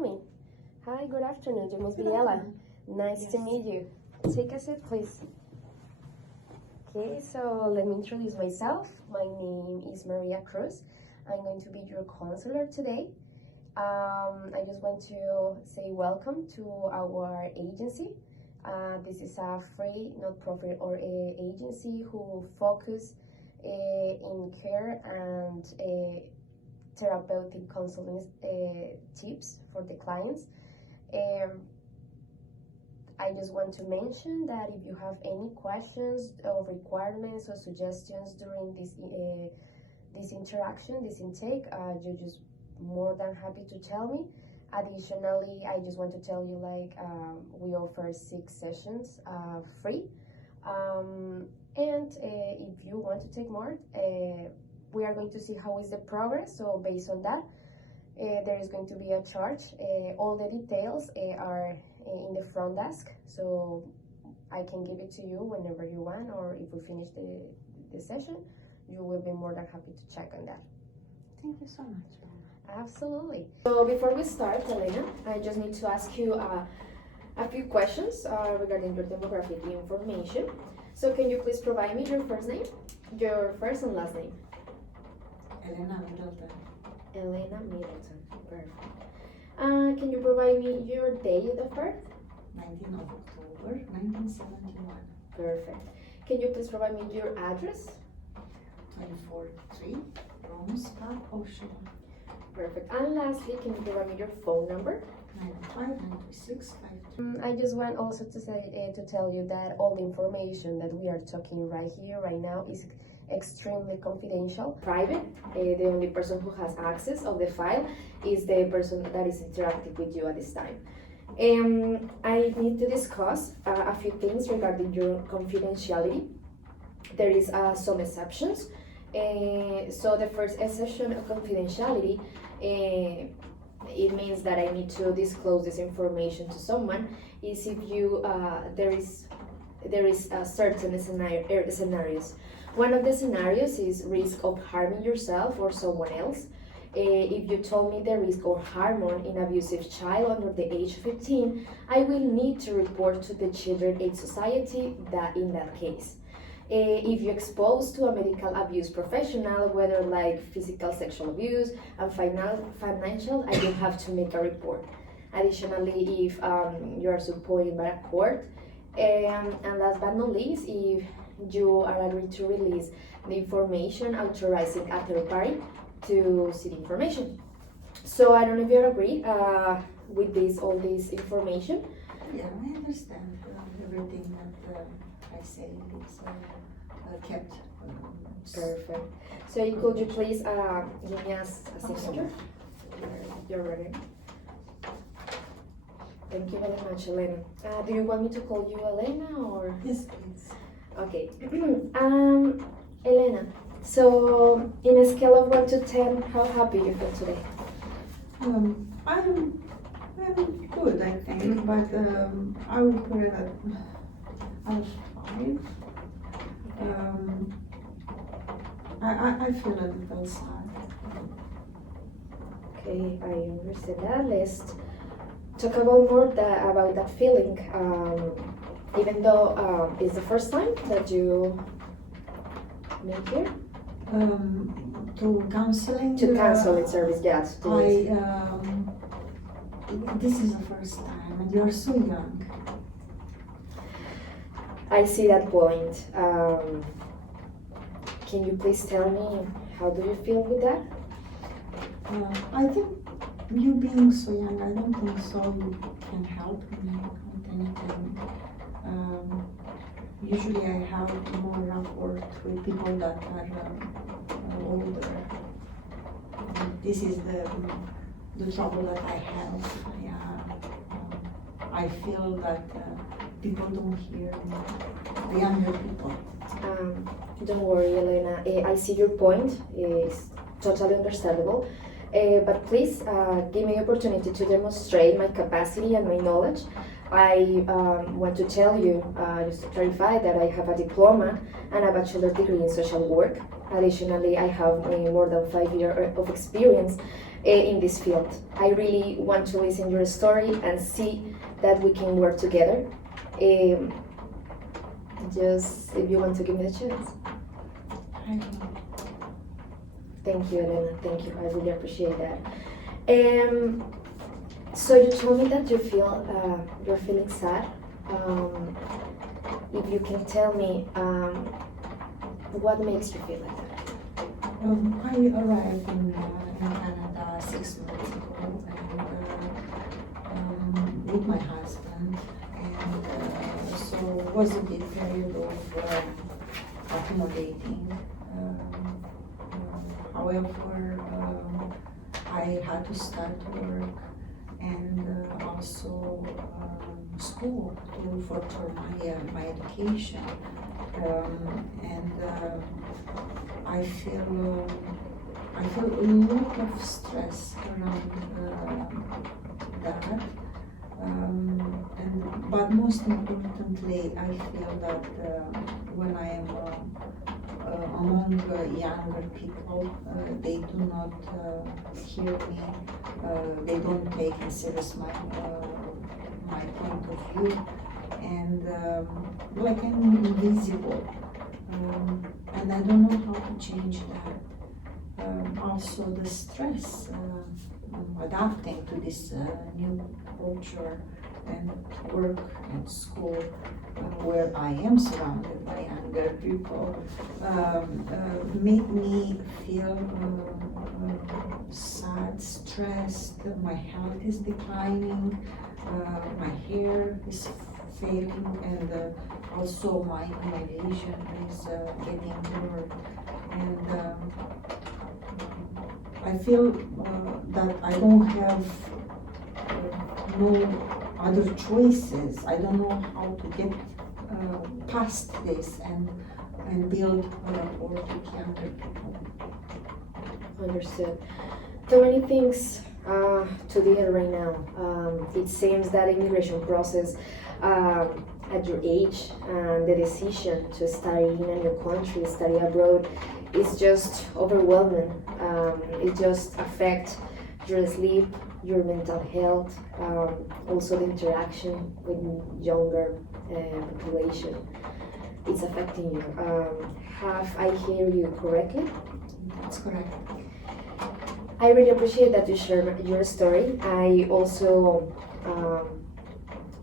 coming. Hi, good afternoon. You must be Ella. Nice to meet you. Take a seat, please. Okay, so let me introduce myself. My name is Maria Cruz. I'm going to be your counselor today. I just want to say welcome to our agency. This is a free, not-profit or agency who focus in care and therapeutic counseling tips for the clients. I just want to mention that if you have any questions or requirements or suggestions during this interaction, this intake, you're just more than happy to tell me. Additionally, I just want to tell you we offer 6 sessions free. And if you want to take more, we are going to see how is the progress. So based on that, there is going to be a charge. All the details are in the front desk, so I can give it to you whenever you want, or if we finish the session, you will be more than happy to check on that. Thank you so much. Absolutely. So before we start, Elena, I just need to ask you a few questions regarding your demographic information. So can you please provide me your first name, your first and last name? Elena Middleton. Elena Middleton. Perfect. Can you provide me your date of birth? 19th of October, 1971. Perfect. Can you please provide me your address? 24-3, Rose Park, Ocean. Perfect. And lastly, can you provide me your phone number? 95-96-52. I just want also to say to tell you that all the information that we are talking right here, right now, is extremely confidential, private. The only person who has access of the file is the person that is interacting with you at this time. I need to discuss a few things regarding your confidentiality. There is some exceptions. So the first exception of confidentiality, it means that I need to disclose this information to someone is if you there is certain scenarios. One of the scenarios is risk of harming yourself or someone else. If you told me the risk of harm on an abusive child under the age of 15, I will need to report to the Children Aid Society that in that case. If you're exposed to a medical abuse professional, whether like physical, sexual abuse, and financial, I will have to make a report. Additionally, if you are supported by a court, and last but not least, if you are agreed to release the information authorizing a third party to see the information. So I don't know if you agree with all this information. Yeah, I understand everything that I say is kept. Perfect. So could you please give me a signature? You're ready. Thank you very much, Elena. Do you want me to call you Elena or? Yes, please. Okay. Elena, so in a scale of 1 to 10, how happy you feel today? I'm good, I think, but I would put it at 5. I feel a little sad. Okay, I understand that. Let's talk about about that feeling. Even though it's the first time that you meet here? To counseling? To counseling service, yes. This is the first time, and you're so young. I see that point. Can you please tell me how do you feel with that? I think you being so young, I don't think so you can help me with anything. Usually I have more rapport with people that are older. This is the trouble that I have. I feel that people don't hear me, the younger people. Don't worry, Elena. I see your point. It's totally understandable. But please give me the opportunity to demonstrate my capacity and my knowledge. I want to tell you, just to clarify, that I have a diploma and a bachelor degree in social work. Additionally, I have more than 5 years of experience in this field. I really want to listen your story and see that we can work together. Just if you want to give me the chance. Thank you, Elena. Thank you. I really appreciate that. So you told me that you feel you're feeling sad. If you can tell me what makes you feel like that? I arrived in Canada 6 months ago and with my husband, and so it was a big period of accommodating. However, I had to start work and also school to further my education, and I feel a lot of stress around that, but most importantly, I feel that when I am among younger people, they do not hear me, they don't take in serious my point of view, and like I'm invisible, and I don't know how to change that. Also the stress, adapting to this new culture and work and school, where I am surrounded by younger people, make me feel sad, stressed. My health is declining, my hair is failing, and also my vision is getting blurred. And I feel that I don't have no other choices. I don't know how to get past this and build a rapport with younger people. Understood. Too many things to deal right now. It seems that immigration process at your age and the decision to study in a new country, study abroad, is just overwhelming. It just affects your sleep, your mental health, also the interaction with younger population. It's affecting you. Have I hear you correctly? That's correct. I really appreciate that you share your story. I also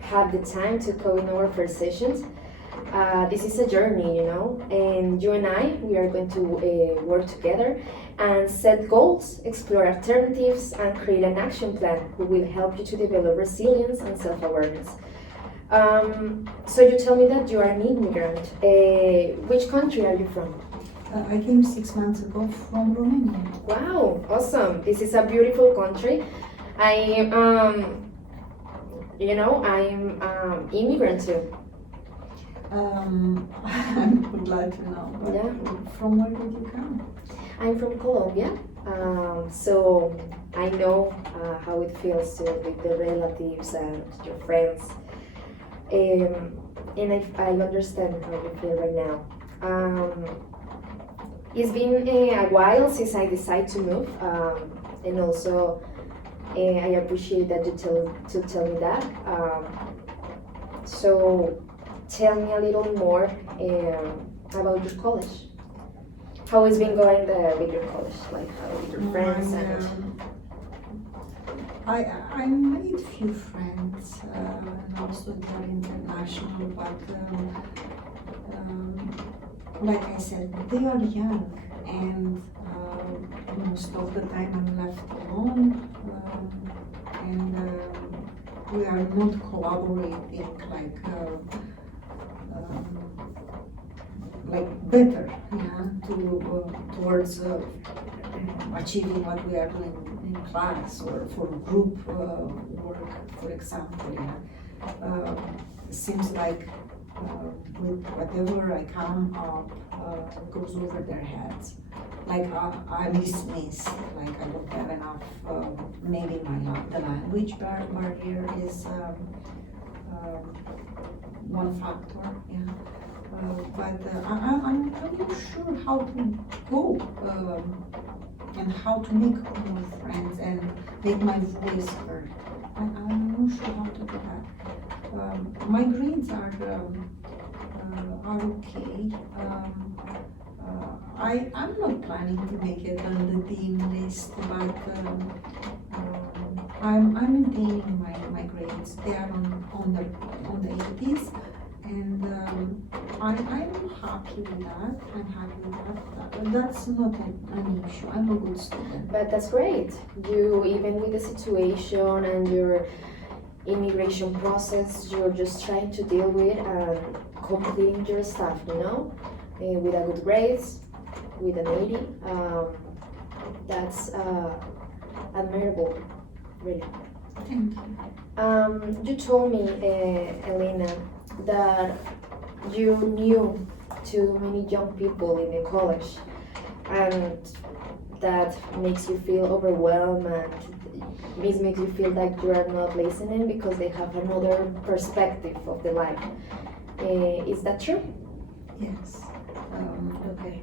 have the time to go in our first sessions. This is a journey, you know, and you and I, we are going to work together and set goals, explore alternatives, and create an action plan who will help you to develop resilience and self-awareness. So you tell me that you are an immigrant. Which country are you from? I came 6 months ago from Romania. Wow, awesome! This is a beautiful country. I I'm immigrant too. I'm glad to know. But Yeah. From where did you come? I'm from Colombia, so I know how it feels to with the relatives and your friends, and I understand how you feel right now. It's been a while since I decided to move, and also I appreciate that you tell me that. So tell me a little more about your college. How it's been going with your college? Like how with your friends and I made few friends, and also they're international, but like I said, they are young, and most of the time I'm left alone, and we are not collaborating like better, towards achieving what we are doing in class or for group work, for example. Seems like with whatever I come up goes over their heads. Like I'm dismissed, like I don't have enough, maybe the language barrier is one factor, yeah. But I'm not sure how to go and how to make more friends and make my voice heard. I'm not sure how to do that. My grades are okay. I'm not planning to make it on the dean list, but I'm maintaining my grades. They are on the 80s, and I'm happy with that. I'm happy with that. That's not an issue. I'm a good student. But that's great. You, even with the situation and your immigration process, you're just trying to deal with and completing your stuff, with a good grades, with an 80. That's admirable, really. Thank you. You told me, Elena, that you knew too many young people in the college, and that makes you feel overwhelmed and this makes you feel like you are not listening because they have another perspective of the life. Is that true? Yes. Okay.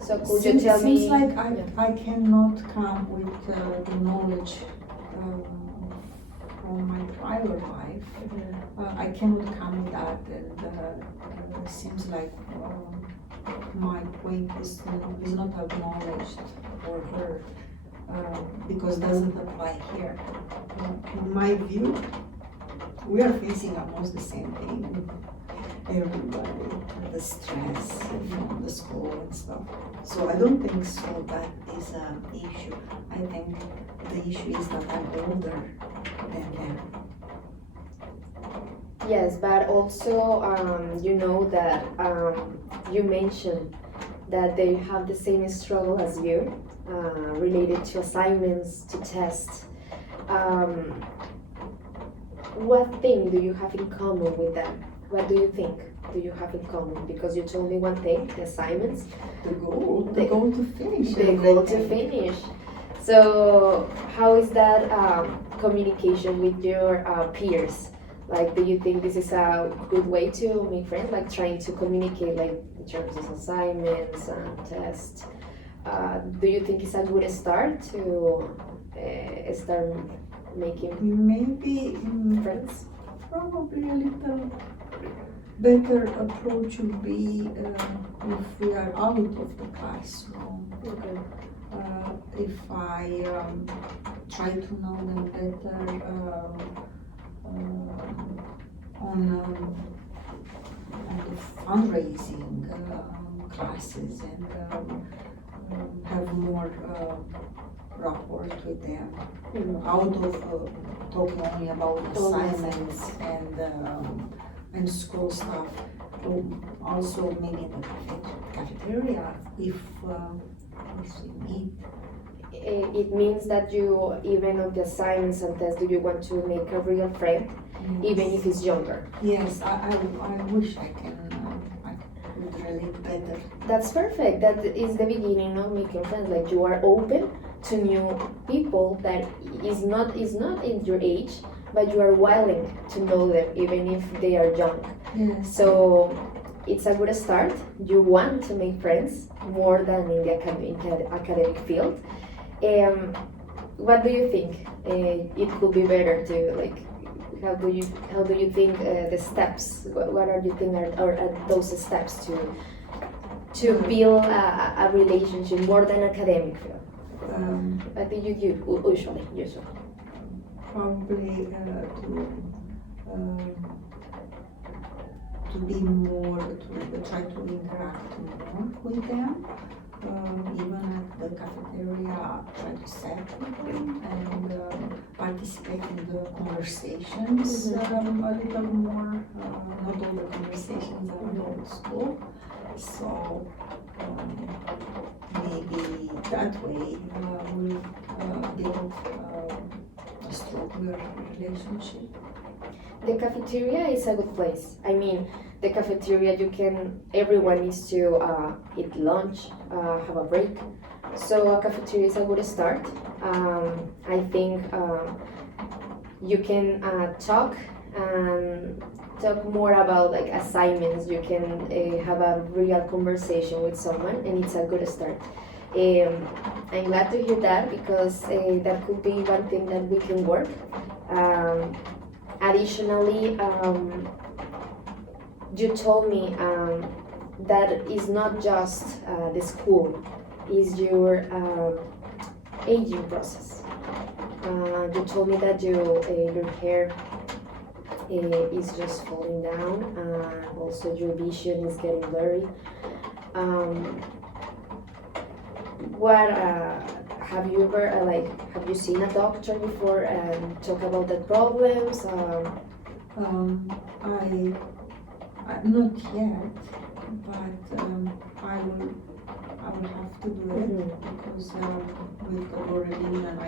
So could you tell me? Seems like I cannot come with the knowledge from my prior life. I cannot come with that, and seems like my point is not acknowledged or heard because doesn't apply here. In my view, we are facing almost the same thing. Everybody, the stress from the school and stuff. So I don't think so that is an issue. I think the issue is that I'm older than them. Yes, but also you know that you mentioned that they have the same struggle as you related to assignments, to tests. What thing do you have in common with them? What do you think do you have in common? Because you told me one thing, the assignments. The goal to finish. The goal to finish. So how is that communication with your peers? Like, do you think this is a good way to make friends? Like trying to communicate, like in terms of assignments and tests. Do you think it's a good start to start making maybe friends? Probably a little better approach would be if we are out of the classroom. Okay. If I try to know them better on the fundraising classes and have more rapport with them out of talking only about assignments and school stuff. Also maybe in the cafeteria if we meet. It means that you, even on the assignments and tests, do you want to make a real friend, even if it's younger? Yes, I wish I could relate better. That's perfect. That is the beginning of making friends. Like you are open to new people that is not in your age, but you are willing to know them even if they are young. Yes. So it's a good start. You want to make friends more than in the academic field. What do you think? It could be better to like. How do you think the steps? What are you think are those steps to build a relationship more than academic field? I think you usually. Probably to be more, to try to interact more with them, even at the cafeteria, try to sit with them and participate in the conversations a little more, not all the conversations are about school, so maybe that way we'll build a stronger relationship. The cafeteria is a good place. I mean, the cafeteria everyone needs to eat lunch, have a break. So a cafeteria is a good start. I think you can talk more about like assignments. You can have a real conversation with someone, and it's a good start. I'm glad to hear that because that could be one thing that we can work. Additionally, you told me that is not just the school, is your aging process. You told me that your hair is just falling down, and also your vision is getting blurry. What have you ever have you seen a doctor before and talk about the problems? I not yet, but I will have to do it because with the Lorelin and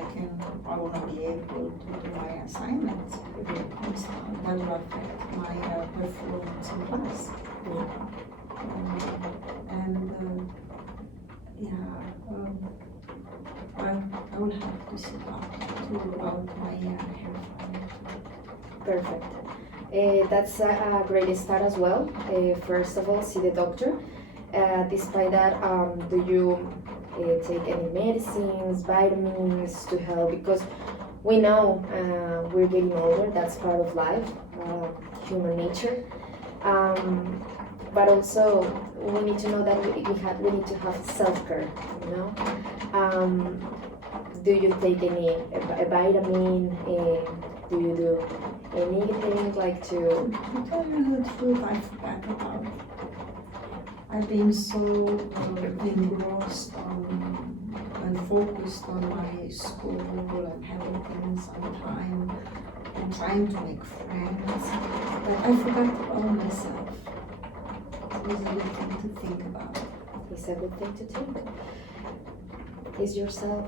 I will not be able to do my assignments. And so that will affect my performance in class. I will have to sit out my hair fall. Perfect. That's a great start as well. First of all, see the doctor. Despite that, do you take any medicines, vitamins to help? Because we know we're getting older, that's part of life, human nature. But also, we need to know that we need to have self-care, you know? Do you take a vitamin? Do you do anything like to? To tell you the truth, I forgot about it. I've been so engrossed and focused on my school and having things on time and trying to make friends that I forgot about myself. It was a good thing to think about. It's a good thing to think. Is yourself.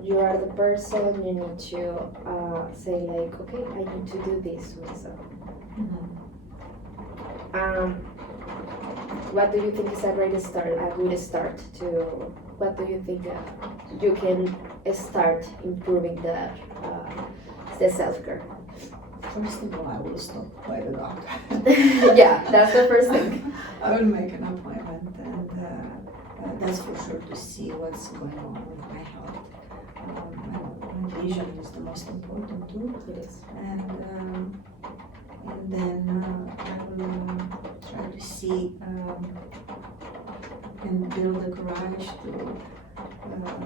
You are the person, you need to say like, okay, I need to do this myself. What do you think is a good start to, what do you think you can start improving the self-care? First of all, I will stop by the doctor. Yeah, that's the first thing. I will make an appointment and that's for sure to see what's going on with my health. My vision is the most important too. It is. And then I will try to see and build a courage to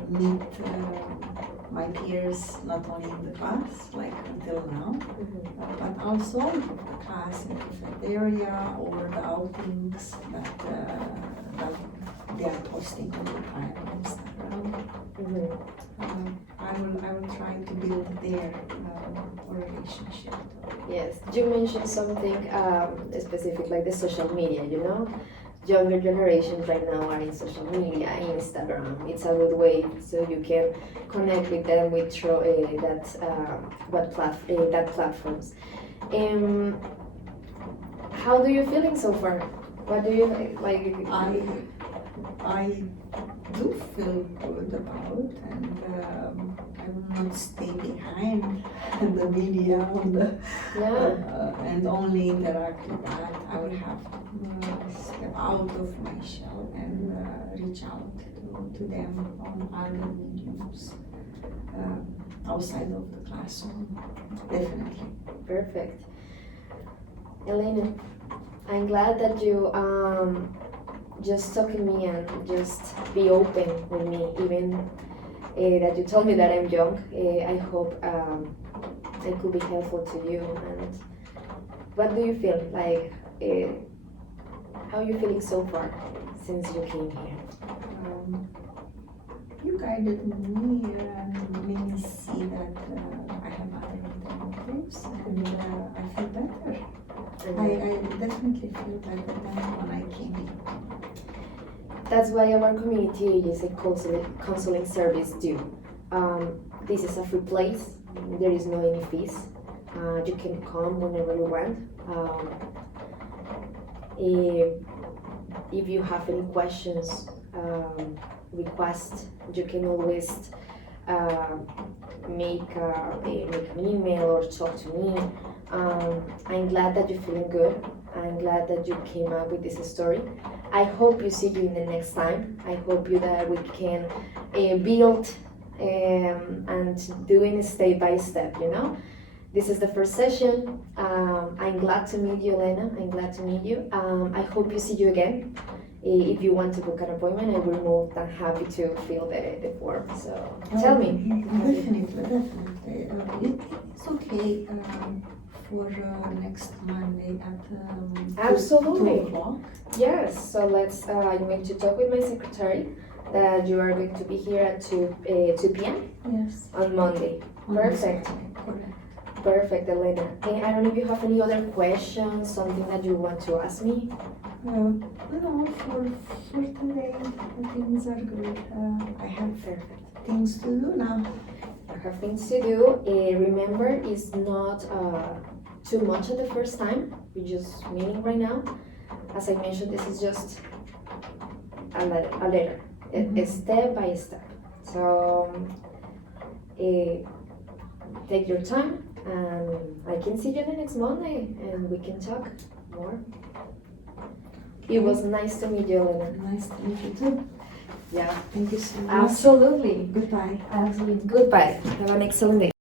meet my peers, not only in the class, like until now, but also the class in the cafeteria or the outings that they are posting all the time on Instagram. I will try to build their relationship. Yes, you mentioned something specific like the social media, you know? Younger generations right now are in social media, Instagram. It's a good way so you can connect with them with that platforms. How do you feeling so far? What do you like? I do feel good about, and I will not stay behind the media on the and only interact with that. I will have to step out of my shell and reach out to them on other mediums outside of the classroom. Definitely. Perfect. Elena, I'm glad that you just talk to me and just be open with me, even that you told me that I'm young. I hope I could be helpful to you. And what do you feel like? How are you feeling so far since you came here? You guided me and made me see that I have other alternatives, and I feel better. I definitely feel better than when I came here. That's why our community agency counseling service do. This is a free place. There is no any fees. You can come whenever you want. If you have any questions, request, you can always make an email or talk to me. I'm glad that you're feeling good. I'm glad that you came up with this story. I hope you see you in the next time. I hope you that we can build and doing it step by step, you know. This is the first session. I'm glad to meet you, Elena. I'm glad to meet you. I hope you see you again. If you want to book an appointment, I will be more than happy to fill the form. So tell me. Definitely. It's okay for next Monday at Absolutely. 2 o'clock. Yes. So let's. I'm going to talk with my secretary that you are going to be here at 2 p.m. Yes. on Monday. Perfect. Correct. Perfect, Elena. And I don't know if you have any other questions, something that you want to ask me. No, for today things are good. I have Perfect. things to do now. I have things to do. Remember, it's not too much at the first time. We're just meeting right now. As I mentioned, this is just a letter, a step by step. So take your time, and I can see you the next Monday, and we can talk more. It was nice to meet you, Elena. Nice to meet you too. Yeah, Thank you so much. absolutely. Goodbye. Absolutely. Goodbye. Have an excellent day.